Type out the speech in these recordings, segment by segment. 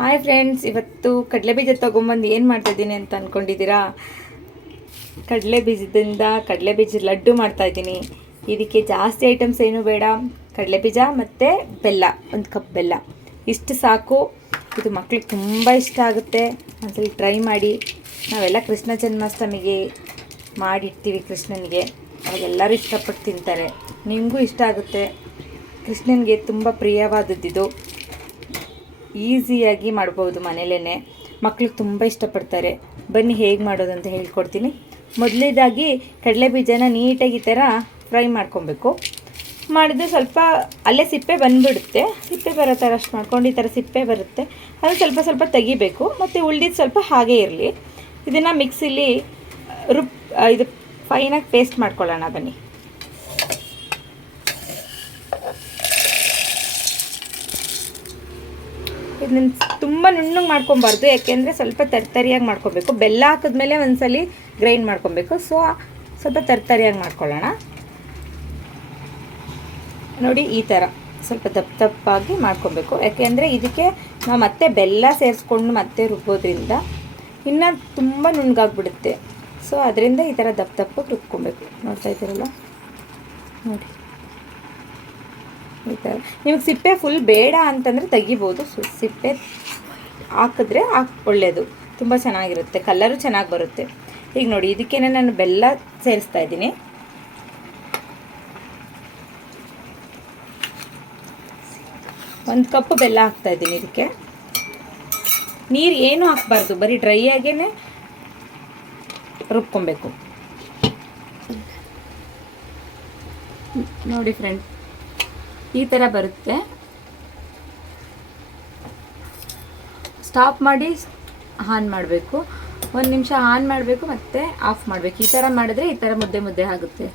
Hi friends, ಇವತ್ತು ಕಡಲೆ ಬೀಜ ತೊಗೊಂಬಂದು ಏನು ಮಾಡ್ತಾಯಿದ್ದೀನಿ ಅಂತ ಅಂದ್ಕೊಂಡಿದ್ದೀರಾ? ಕಡಲೆ ಬೀಜದಿಂದ ಕಡಲೆ ಬೀಜದ ಲಡ್ಡು ಮಾಡ್ತಾಯಿದ್ದೀನಿ. ಇದಕ್ಕೆ ಜಾಸ್ತಿ ಐಟಮ್ಸ್ ಏನೂ ಬೇಡ. ಕಡಲೆ ಬೀಜ ಮತ್ತು ಬೆಲ್ಲ, 1 ಕಪ್ ಬೆಲ್ಲ, ಇಷ್ಟು ಸಾಕು. ಇದು ಮಕ್ಳಿಗೆ ತುಂಬ ಇಷ್ಟ ಆಗುತ್ತೆ. ಒಂದ್ಸಲ ಟ್ರೈ ಮಾಡಿ. ನಾವೆಲ್ಲ ಕೃಷ್ಣ ಜನ್ಮಾಷ್ಟಮಿಗೆ ಮಾಡಿರ್ತೀವಿ ಕೃಷ್ಣನಿಗೆ, ಅವಾಗೆಲ್ಲರೂ ಇಷ್ಟಪಟ್ಟು ತಿಂತಾರೆ. ನಿಮಗೂ ಇಷ್ಟ ಆಗುತ್ತೆ. ಕೃಷ್ಣನಿಗೆ ತುಂಬ ಪ್ರಿಯವಾದದ್ದಿದು. ಈಸಿಯಾಗಿ ಮಾಡ್ಬೋದು ಮನೇಲೇ. ಮಕ್ಳಿಗೆ ತುಂಬ ಇಷ್ಟಪಡ್ತಾರೆ. ಬನ್ನಿ ಹೇಗೆ ಮಾಡೋದು ಅಂತ ಹೇಳ್ಕೊಡ್ತೀನಿ. ಮೊದಲೇದಾಗಿ ಕಡಲೆ ಬೀಜನ ನೀಟಾಗಿ ಈ ಥರ ಫ್ರೈ ಮಾಡ್ಕೊಬೇಕು. ಮಾಡಿದ್ರೆ ಸ್ವಲ್ಪ ಅಲ್ಲೇ ಸಿಪ್ಪೆ ಬಂದುಬಿಡುತ್ತೆ. ಸಿಪ್ಪೆ ಬರೋ ಥರ ಅಷ್ಟು ಮಾಡ್ಕೊಂಡು ಈ ಥರ ಸಿಪ್ಪೆ ಬರುತ್ತೆ, ಅದನ್ನು ಸ್ವಲ್ಪ ಸ್ವಲ್ಪ ತೆಗಿಬೇಕು. ಮತ್ತು ಉಳ್ದಿದ್ದು ಸ್ವಲ್ಪ ಹಾಗೇ ಇರಲಿ. ಇದನ್ನು ಮಿಕ್ಸಿಲಿ ಇದು ಫೈನಾಗಿ ಪೇಸ್ಟ್ ಮಾಡ್ಕೊಳ್ಳೋಣ. ಬನ್ನಿ. ಇದನ್ನ ತುಂಬ ನುಣ್ಣಗೆ ಮಾಡ್ಕೊಬಾರ್ದು, ಯಾಕೆಂದರೆ ಸ್ವಲ್ಪ ತರ್ತರಿಯಾಗಿ ಮಾಡ್ಕೊಬೇಕು. ಬೆಲ್ಲ ಹಾಕಿದ್ಮೇಲೆ ಒಂದ್ಸಲಿ ಗ್ರೈಂಡ್ ಮಾಡ್ಕೊಬೇಕು. ಸೊ ಸ್ವಲ್ಪ ತರ್ತರಿಯಾಗಿ ಮಾಡ್ಕೊಳ್ಳೋಣ. ನೋಡಿ, ಈ ಥರ ಸ್ವಲ್ಪ ದಪ್ಪಾಗಿ ಮಾಡ್ಕೊಬೇಕು. ಯಾಕೆಂದರೆ ಇದಕ್ಕೆ ನಾವು ಮತ್ತೆ ಬೆಲ್ಲ ಸೇರಿಸ್ಕೊಂಡು ಮತ್ತೆ ರುಬ್ಬೋದ್ರಿಂದ ಇನ್ನು ತುಂಬ ನುಣ್ಣಗಾಗ್ಬಿಡುತ್ತೆ. ಸೊ ಅದರಿಂದ ಈ ಥರ ದಪ್ಪಗೆ ರುಬ್ಕೊಬೇಕು. ನೋಡ್ತಾ ಇದ್ದೀರಲ್ಲ, ನೋಡಿ ಈ ಥರ. ನಿಮಗೆ ಸಿಪ್ಪೆ ಫುಲ್ ಬೇಡ ಅಂತಂದರೆ ತೆಗಿಬೋದು. ಸಿಪ್ಪೆ ಹಾಕಿದ್ರೆ ಒಳ್ಳೆಯದು, ತುಂಬ ಚೆನ್ನಾಗಿರುತ್ತೆ, ಕಲರು ಚೆನ್ನಾಗಿ ಬರುತ್ತೆ. ಈಗ ನೋಡಿ, ಇದಕ್ಕೇನೆ ನಾನು ಬೆಲ್ಲ ಸೇರಿಸ್ತಾ ಇದ್ದೀನಿ. ಒಂದು ಕಪ್ ಬೆಲ್ಲ ಹಾಕ್ತಾ ಇದ್ದೀನಿ. ಇದಕ್ಕೆ ನೀರು ಏನೂ ಹಾಕಬಾರ್ದು, ಬರೀ ಡ್ರೈ ಆಗೇ ರುಬ್ಕೊಬೇಕು. ನೋಡಿ ಫ್ರೆಂಡ್, ಈ ಥರ ಬರುತ್ತೆ. ಸ್ಟಾಪ್ ಮಾಡಿ ಆನ್ ಮಾಡಬೇಕು. 1 ನಿಮಿಷ ಆನ್ ಮಾಡಬೇಕು, ಮತ್ತೆ ಆಫ್ ಮಾಡಬೇಕು. ಈ ಥರ ಮಾಡಿದ್ರೆ ಈ ಥರ ಮುದ್ದೆ ಆಗುತ್ತೆ.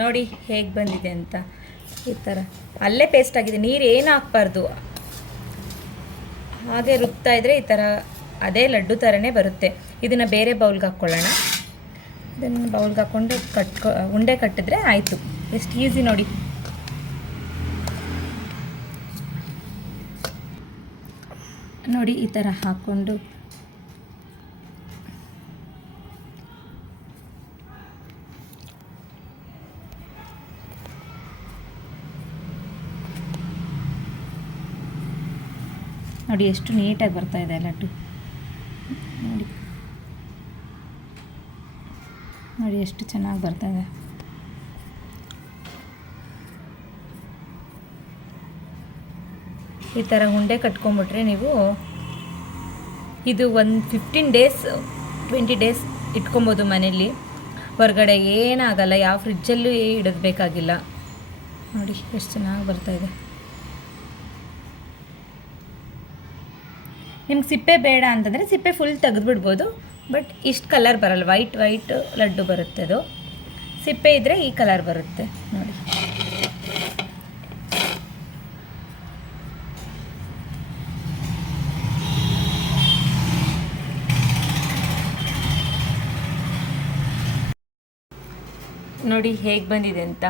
ನೋಡಿ ಹೇಗೆ ಬಂದಿದೆ ಅಂತ. ಈ ಥರ ಅಲ್ಲೇ ಪೇಸ್ಟ್ ಆಗಿದೆ. ನೀರು ಏನು ಹಾಕ್ಬಾರ್ದು, ಹಾಗೆ ರುಬ್ತಾ ಇದ್ರೆ ಈ ಥರ ಅದೇ ಲಡ್ಡು ಥರನೇ ಬರುತ್ತೆ. ಇದನ್ನು ಬೇರೆ ಬೌಲ್ಗೆ ಹಾಕ್ಕೊಳ್ಳೋಣ. ಇದನ್ನು ಬೌಲ್ಗೆ ಹಾಕ್ಕೊಂಡು ಉಂಡೆ ಕಟ್ಟಿದ್ರೆ ಆಯಿತು. ಎಷ್ಟು ಈಸಿ ನೋಡಿ. ನೋಡಿ, ಈ ಥರ ಹಾಕ್ಕೊಂಡು ನೋಡಿ ಎಷ್ಟು ನೀಟಾಗಿ ಬರ್ತಾಯಿದೆ ಲಡ್ಡು. ನೋಡಿ ಎಷ್ಟು ಚೆನ್ನಾಗಿ ಬರ್ತಾಯಿದೆ. ಈ ಥರ ಉಂಡೆ ಕಟ್ಕೊಂಬಿಟ್ರೆ ನೀವು ಇದು ಒಂದು 15 ಡೇಸ್ 20 ಡೇಸ್ ಇಟ್ಕೊಬೋದು ಮನೇಲಿ. ಹೊರಗಡೆ ಏನಾಗಲ್ಲ, ಯಾವ ಫ್ರಿಜ್ಜಲ್ಲೂ ಇಡಬೇಕಾಗಿಲ್ಲ. ನೋಡಿ ಎಷ್ಟು ಚೆನ್ನಾಗಿ ಬರ್ತಾಯಿದೆ. ನಿಮ್ಗೆ ಸಿಪ್ಪೆ ಬೇಡ ಅಂತಂದರೆ ಸಿಪ್ಪೆ ಫುಲ್ ತೆಗೆದುಬಿಡ್ಬೋದು. ಬಟ್ ಇಷ್ಟು ಕಲರ್ ಬರಲ್ಲ, ವೈಟ್ ಲಡ್ಡು ಬರುತ್ತೆ. ಅದು ಸಿಪ್ಪೆ ಇದ್ದರೆ ಈ ಕಲರ್ ಬರುತ್ತೆ. ನೋಡಿ, ನೋಡಿ ಹೇಗೆ ಬಂದಿದೆ ಅಂತ.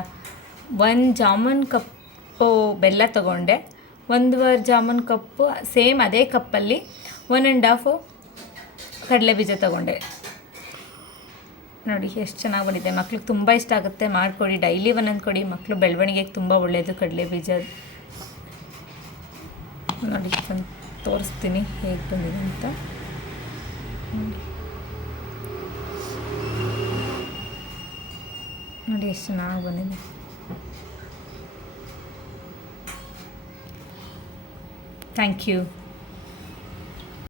1 ಜಾಮೂನ್ ಕಪ್ಪು ಬೆಲ್ಲ ತಗೊಂಡೆ, 1.25 ಜಾಮೂನ್ ಕಪ್ಪು ಸೇಮ್ ಅದೇ ಕಪ್ಪಲ್ಲಿ 1.5 ಕಡಲೆ ಬೀಜ ತಗೊಂಡೆ. ನೋಡಿ ಎಷ್ಟು ಚೆನ್ನಾಗಿ ಬಂದಿದೆ. ಮಕ್ಳಿಗೆ ತುಂಬ ಇಷ್ಟ ಆಗುತ್ತೆ. ಮಾಡಿಕೊಡಿ, ಡೈಲಿ ಒಂದೊಂದು ಕೊಡಿ. ಮಕ್ಕಳು ಬೆಳವಣಿಗೆಗೆ ತುಂಬ ಒಳ್ಳೆಯದು ಕಡಲೆ ಬೀಜ. ನೋಡಿ ತೋರಿಸ್ತೀನಿ ಹೇಗೆ ಬಂದಿದೆ ಅಂತ. ನೋಡಿ ಎಷ್ಟು ಚೆನ್ನಾಗಿ ಬಂದಿದೆ. Thank you.